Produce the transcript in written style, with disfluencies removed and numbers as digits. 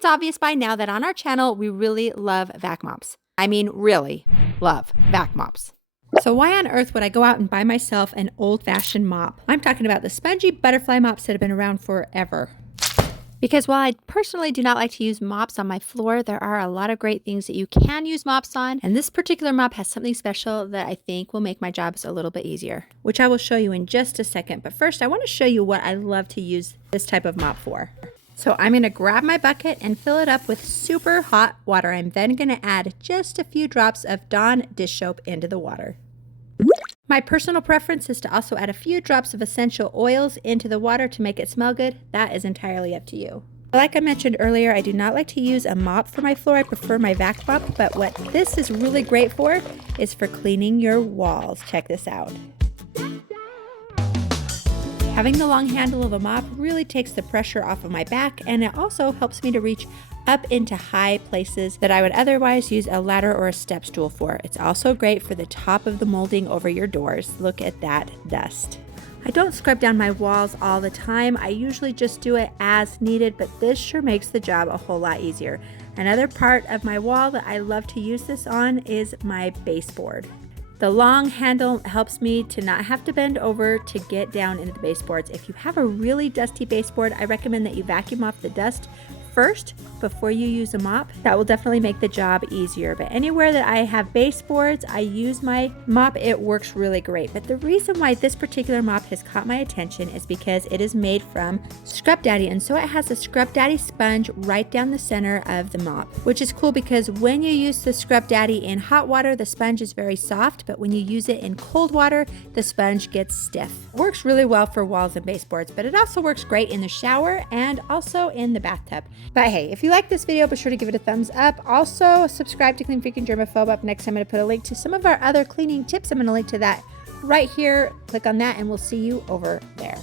it's obvious by now that on our channel, we really love vac mops. I mean, really love vac mops. So why on earth would I go out and buy myself an old-fashioned mop? I'm talking about the spongy butterfly mops that have been around forever. Because while I personally do not like to use mops on my floor, there are a lot of great things that you can use mops on. And this particular mop has something special that I think will make my jobs a little bit easier, which I will show you in just a second. But first, I want to show you what I love to use this type of mop for. So I'm going to grab my bucket and fill it up with super hot water. I'm then going to add just a few drops of Dawn dish soap into the water. My personal preference is to also add a few drops of essential oils into the water to make it smell good. That is entirely up to you. Like I mentioned earlier, I do not like to use a mop for my floor. I prefer my vac mop, but what this is really great for is for cleaning your walls. Check this out. Having the long handle of a mop really takes the pressure off of my back, and it also helps me to reach up into high places that I would otherwise use a ladder or a step stool for. It's also great for the top of the molding over your doors. Look at that dust. I don't scrub down my walls all the time. I usually just do it as needed, but this sure makes the job a whole lot easier. Another part of my wall that I love to use this on is my baseboard. The long handle helps me to not have to bend over to get down into the baseboards. If you have a really dusty baseboard, I recommend that you vacuum off the dust first before you use a mop. That will definitely make the job easier. But anywhere that I have baseboards, I use my mop. It works really great. But the reason why this particular mop has caught my attention is because it is made from Scrub Daddy, and so it has a Scrub Daddy sponge right down the center of the mop, which is cool because when you use the Scrub Daddy in hot water, the sponge is very soft, but when you use it in cold water, the sponge gets stiff. It works really well for walls and baseboards, but it also works great in the shower and also in the bathtub. But hey, if you like this video, be sure to give it a thumbs up. Also, subscribe to Clean Freaking Germaphobe. Up next, I'm going to put a link to some of our other cleaning tips. I'm going to link to that right here. Click on that and we'll see you over there.